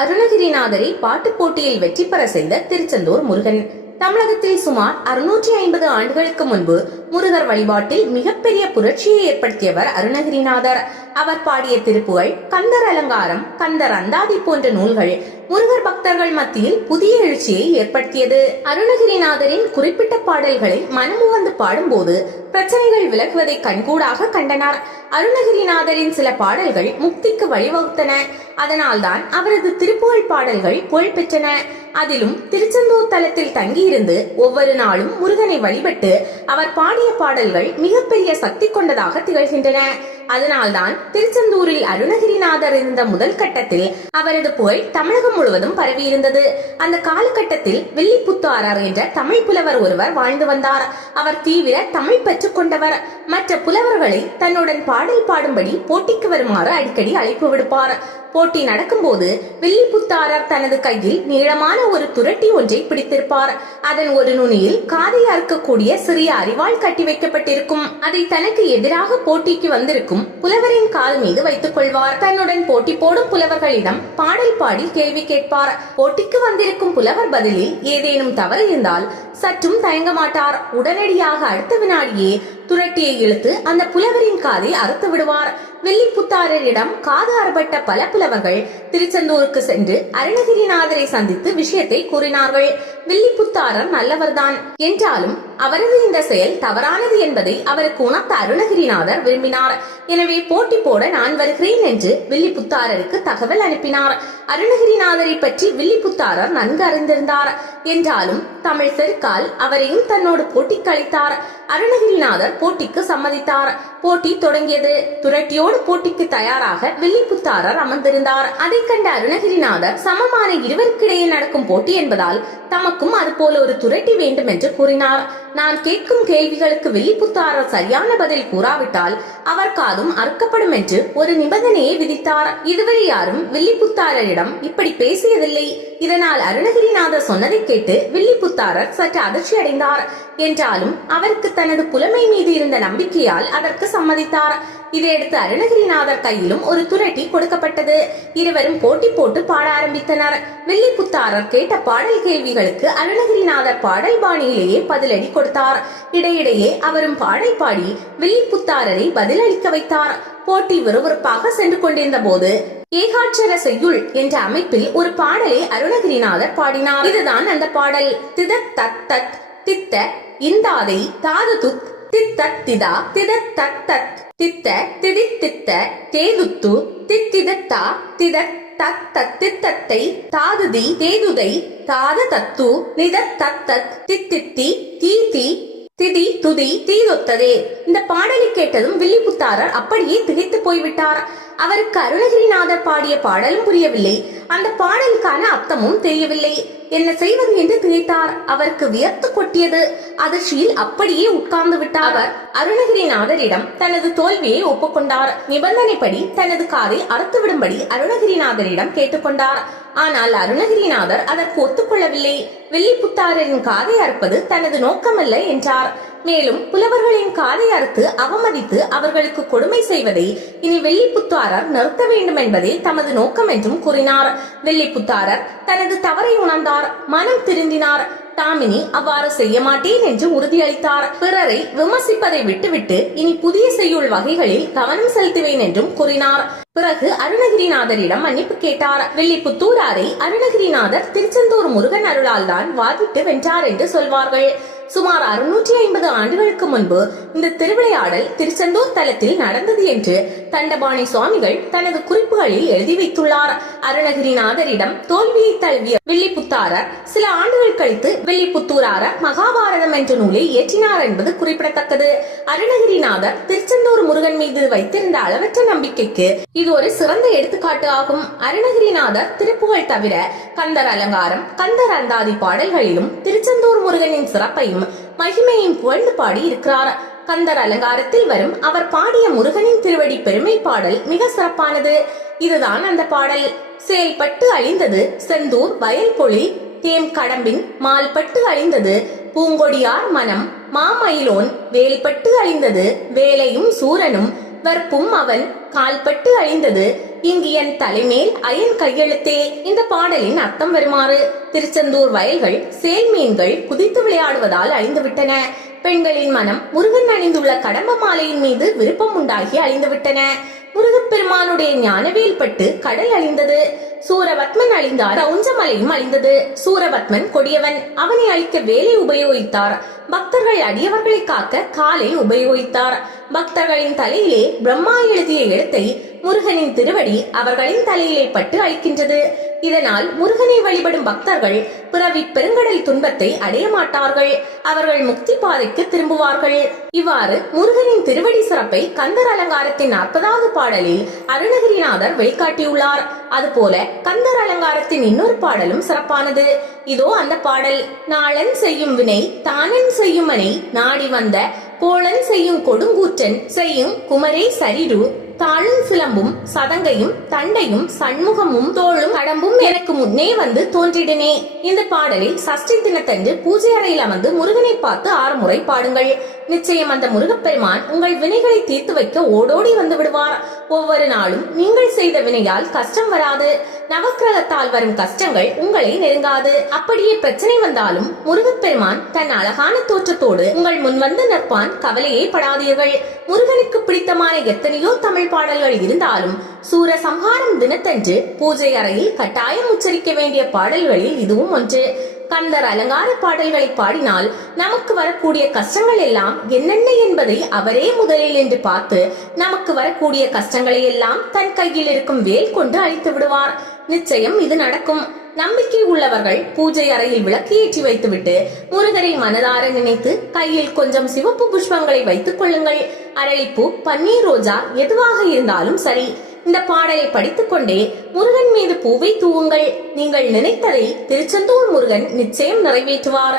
அருணகிரிநாதரை பாட்டுப் போட்டியில் வெற்றி பெற செய்த திருச்செந்தூர் முருகன். தமிழகத்தில் சுமார் 650 ஆண்டுகளுக்கு முன்பு முருகர் வழிபாட்டில் மிகப்பெரிய புரட்சியை ஏற்படுத்தியவர் அருணகிரிநாதர். அவர் பாடிய திருப்புகழ், கந்தர் அலங்காரம், கந்தர் அந்தாதி போன்ற நூல்கள் முருகர் பக்தர்கள் மத்தியில் புதிய எழுச்சியை ஏற்படுத்தியது. அருணகிரிநாதரின் குறிப்பிட்ட பாடல்களை மனமுவந்து பாடும்போது பிரச்சனைகள் விலகுவதை கண்கூடாக கண்டனர். அருணகிரிநாதரின் சில பாடல்கள் முக்திக்கு வழிவகுத்தன. அதனால்தான் அவரது திருப்புகழ் பாடல்கள் புகழ் பெற்றன. அதிலும் திருச்செந்தூர் தலத்தில் தங்கியிருந்து ஒவ்வொரு நாளும் முருகனை வழிபட்டு அவர் பாடிய பாடல்கள் மிகப்பெரிய சக்தி கொண்டதாக திகழ்கின்றன. அதனால்தான் திருச்செந்தூரில் அருணகிரிநாதர் இருந்த முதல் கட்டத்தில் அவரது புகழ் தமிழகம் முழுவதும் பரவியிருந்தது. அந்த காலகட்டத்தில் வில்லிபுத்தாரர் என்ற தமிழ் புலவர் ஒருவர் வாழ்ந்து வந்தார். அவர் தீவிர தமிழ் பற்று கொண்டவர். மற்ற புலவர்களை தன்னுடன் பாடல் பாடும்படி போட்டிக்கு வருமாறு அடிக்கடி அழைப்பு விடுப்பார். போட்டி நடக்கும் போது வில்லிபுத்தாரர் தனது கையில் நீளமான ஒரு துரட்டி ஒன்றை பிடித்திருப்பார். அதன் ஒரு நுனியில் காதை அறுக்கக்கூடிய சிறிய அரிவாள் கட்டி வைக்கப்பட்டிருக்கும். அதை தனக்கு எதிராக போட்டிக்கு வந்திருக்கும் புலவரின் கால் மீது வைத்துக் கொள்வார். தன்னுடன் போட்டி போடும் புலவர்களிடம் பாடல் பாடி கேள்வி கேட்பார். போட்டிக்கு வந்திருக்கும் புலவர் பதிலில் ஏதேனும் தவறு இருந்தால் சற்றும் தயங்க மாட்டார். உடனடியாக அடுத்த வினாடியே துரட்டியை இழுத்து அந்த புலவரின் காதை அறுத்து விடுவார். வில்லிபுத்தாரரிடம் காது அறுபட்ட பல புலவர்கள் திருச்செந்தூருக்கு சென்று அருணகிரிநாதரை சந்தித்து விஷயத்தை கூறினார்கள். வில்லிபுத்தாரர் நல்லவர்தான் என்றாலும் அவரது இந்த செயல் தவறானது என்பதை அவருக்கு உணர்த்த அருணகிரிநாதர் விரும்பினார். எனவே போட்டி போட நான் வருகிறேன் என்று வில்லிபுத்தாரருக்கு தகவல் அனுப்பினார். அருணகிரிநாதரை பற்றி வில்லிபுத்தாரர் நன்கு அறிந்திருந்தார். என்றாலும் தமிழ் செருக்கால் அவரையும் தன்னோடு போட்டிக்கு அழைத்தார். அருணகிரிநாதர் போட்டிக்கு சம்மதித்தார். போட்டி தொடங்கியது. துரட்டியோடு போட்டிக்கு தயாராக வில்லிபுத்தாரர் அமர்ந்திருந்தார். அதை கண்ட அருணகிரிநாதர் சமமான இருவருக்கிடையே நடக்கும் போட்டி என்பதால் தமக்கும் அது போல ஒரு துரட்டி வேண்டும் என்று கூறினார். நான் கேட்கும் கேள்விகளுக்கு வில்லிபுத்தாரர் சரியான பதில் கூறாவிட்டால் அவர் காதும் அறுக்கப்படும் என்று ஒரு நிபந்தனையை விதித்தார். இதுவரை யாரும் வில்லிபுத்தாரரிடம் இப்படி பேசியதில்லை. இதனால் அருணகிரிநாதர் சொன்னதை கேட்டு வில்லிபுத்தாரர் சற்று அதிர்ச்சி அடைந்தார். என்றாலும் அவருக்கு தனது புலமை மீது இருந்த நம்பிக்கையால் அதற்கு சம்மதித்தார். இதையடுத்து அருணகிரிநாதர் கையிலும் ஒரு துரட்டி கொடுக்கப்பட்டது. இருவரும் போட்டி போட்டு பாட ஆரம்பித்தனர். வில்லிபுத்தாரர் கேட்ட பாடல் கேள்விகளுக்கு அருணகிரிநாதர் பாடல் பாணியிலேயே பதிலடி கொடுத்தார். இடையிடையே அவரும் பாடல் பாடி வில்லிபுத்தாரரை பதிலளிக்க வைத்தார். போட்டி விறுவிறுப்பாக சென்று கொண்டிருந்த போது ஏகாட்சர செய்யுள் என்ற அமைப்பில் ஒரு பாடலை அருணகிரிநாதர் பாடினார். இதுதான் அந்த பாடல். திதத் தத் தத் தித்த இந்தாதை தாது துத் தித்தத் திதா திதத் தத் தத் தித்த திதித் தித்த தேதுத்து தித்திதத்தா திதத் தத் தத் தித்தத்தை தாதுதி தேதுதை தாத தத்து நிதத் தத் தத் தித்தித்தி தீதி திதி துதி தீதொத்ததே. இந்த பாடலை கேட்டதும் வில்லிபுத்தாரர் அப்படியே திகைத்து போய்விட்டார். அவருக்கு அருணகிரிநாதர் பாடிய பாடலும் புரியவில்லை. அந்த பாடலுக்கான அர்த்தமும் தெரியவில்லை. என்ன செய்வது என்று திகைத்தார். அவருக்கு வியர்த்து கொட்டியது. அதிர்ச்சியில் அப்படியே உட்கார்ந்து விட்டார். அவர் அருணகிரிநாதரிடம் தனது தோல்வியை ஒப்புக்கொண்டார். நிபந்தனைப்படி தனது காதை அறுத்து விடும்படி அருணகிரிநாதரிடம் கேட்டுக்கொண்டார். ஆனால் அருணகிரிநாதர் அதற்கு ஒத்துக்கொள்ளவில்லை. வில்லிபுத்தாரரின் காதை அறுப்பது தனது நோக்கமல்ல என்றார். மேலும் புலவர்களின் காதை அறுத்து அவமதித்து அவர்களுக்கு கொடுமை செய்வதை இனி வில்லிபுத்தாரர் நிறுத்த வேண்டும் என்பதே தமது நோக்கம் என்றும் கூறினார். வில்லிபுத்தாரர் தனது தவறை உணர்ந்தார். மனம் திருந்தினார். தாமினி அவ்வாறு செய்ய மாட்டேன் என்று உறுதியளித்தார். பிறரை விமர்சிப்பதை விட்டுவிட்டு இனி புதிய செய்யுள் வகைகளில் கவனம் செலுத்துவேன் என்றும் கூறினார். பிறகு அருணகிரிநாதரிடம் மன்னிப்பு கேட்டார். வில்லிபுத்தூராரை அருணகிரிநாதர் திருச்செந்தூர் முருகன் அருளால் தான் வாதிட்டு வென்றார் என்று சொல்வார்கள். சுமார் 650 ஆண்டுகளுக்கு முன்பு இந்த திருவிளையாடல் திருச்செந்தூர் தலத்தில் நடந்தது என்று தண்டபாணி சுவாமிகள் தனது குறிப்புகளில் எழுதி வைத்துள்ளார். அருணகிரிநாதரிடம் தோல்வியை தழுவிய வில்லிபுத்தாரர் சில ஆண்டுகள் கழித்து வில்லிபுத்தூராரர் மகாபாரதம் என்ற நூலை இயற்றினார் என்பது குறிப்பிடத்தக்கது. அருணகிரிநாதர் திருச்செந்தூர் முருகன் மீது வைத்திருந்த அளவற்ற நம்பிக்கைக்கு இது ஒரு சிறந்த எடுத்துக்காட்டு ஆகும். அருணகிரிநாதர் திருப்புகழ் தவிர கந்தர் அலங்காரம், கந்தர் அந்தாதி பாடல்களிலும் திருச்செந்தூர் முருகனின் சிறப்பையும் மகிமையும் புகழ்ந்து பாடி இருக்கிறார். கந்தர் அலங்காரத்தில் வரும் அவர் பாடிய முருகனின் திருவடி பெருமை பாடல் மிக சிறப்பானது. இதுதான் அந்த பாடல். செயல்பட்டு அழிந்தது செந்தூர் வயல் பொழில் தேம் கடம்பின் மால்பட்டு அழிந்தது பூங்கொடியார் மனம் மாமயிலோன் வேல்பட்டு அழிந்தது வேலையும் சூரனும் வற்பும் அவன் கால்பட்டு அழிந்தது இங்கு என் தலைமேல் அயன் கையெழுத்தே. இந்த பாடலின் அர்த்தம் வருமாறு: திருச்செந்தூர் வயல்கள் சேல் மீன்கள் குதித்து விளையாடுவதால் அழிந்துவிட்டன. பெண்களின் மனம் முருகன் அணிந்துள்ள கடம்ப மாலையின் மீது விருப்பம் உண்டாகி அழிந்துவிட்டன. முருகப்பெருமானுடைய ஞானவேல் பட்டு கடல் அழிந்தது. சூரபத்மன் அழிந்தார், ரவுஞ்சமலையும் அழிந்தது. சூரபத்மன் கொடியவன், அவனை அழிக்க வேலை உபயோகித்தார். பக்தர்கள் அடியவர்களை காக்க காலை உபயோகித்தார். பக்தர்களின் தலையிலே பிரம்மா எழுதிய எழுத்தை முருகனின் திருவடி அவர்களின் தலையிலே பட்டு அழிக்கின்றது. இதனால் முருகனை வழிபடும் பக்தர்கள் பிறவி பெருங்கடல் துன்பத்தை அடைய மாட்டார்கள். அவர்கள் முக்தி பாதைக்கு திரும்புவார்கள். இவ்வாறு முருகனின் திருவடி சிறப்பை கந்தர் அலங்காரத்தின் 40வது பாடலில் அருணகிரிநாதர் வெளிக்காட்டியுள்ளார். அதுபோல கந்தர் அலங்காரத்தின் இன்னொரு பாடலும் சிறப்பானது. இதோ அந்த பாடல்: நாளன் செய்யும் வினை தானன் செய்யும் மனை நாடி வந்த கோளன் செய்யும் கொடுங்கூற்றன் செய்யும் குமரே சரிரு தாளும் சிலம்பும் சதங்கையும் தண்டையும் சண்முகமும் தோளும் கடம்பும் எனக்கு முன்னே வந்து தோன்றிடனே. இந்த பாடலை சஷ்டி தினத்தன்று பூஜை அறையில் அமர்ந்து முருகனை பார்த்து 6 முறை பாடுங்கள். நிச்சயம் அந்த முருகப்பெருமான் உங்கள் வினைகளை தீர்த்து வைக்க ஓடோடி வந்து விடுவார். ஒவ்வொரு நாளும் நீங்கள் செய்த வினையால் கஷ்டம் வராது. நவக்கிரகத்தால் வரும் கஷ்டங்கள் உங்களை நெருங்காது. அப்படியே பிரச்சனை வந்தாலும் முருகப்பெருமான் தன் அழகான தோற்றத்தோடு உங்கள் முன் வந்து நிற்பான். கவலையே படாதீர்கள். முருகனுக்கு பிடித்தமான எத்தனையோ தமிழ் பாடல்கள் இருந்தாலும் சூர சம்ஹாரம் தினத்தன்று பூஜை அறையில் கட்டாயம் உச்சரிக்க வேண்டிய பாடல்களில் இதுவும் ஒன்று. கந்தர் அலங்கார பாடல்களை பாடினால் நமக்கு வரக்கூடிய கஷ்டங்கள் எல்லாம் என்னென்ன என்பதை அவரே முதலில் என்று பார்த்து நமக்கு வரக்கூடிய கஷ்டங்களை எல்லாம் தன் கையில் இருக்கும் வேல் கொண்டு அழித்து விடுவார். நிச்சயம் இது நடக்கும். நம்பிக்கை உள்ளவர்கள் பூஜை அறையில் விளக்கு ஏற்றி வைத்துவிட்டு முருகரை மனதார நினைத்து கையில் கொஞ்சம் சிவப்பு புஷ்பங்களை வைத்துக் கொள்ளுங்கள். அரளிப்பூ, பன்னீர் ரோஜா எதுவாக இருந்தாலும் சரி. இந்த பாடலை படித்துக் கொண்டே முருகன் மீது பூவை தூவுங்கள். நீங்கள் நினைத்ததை திருச்செந்தூர் முருகன் நிச்சயம் நிறைவேற்றுவார்.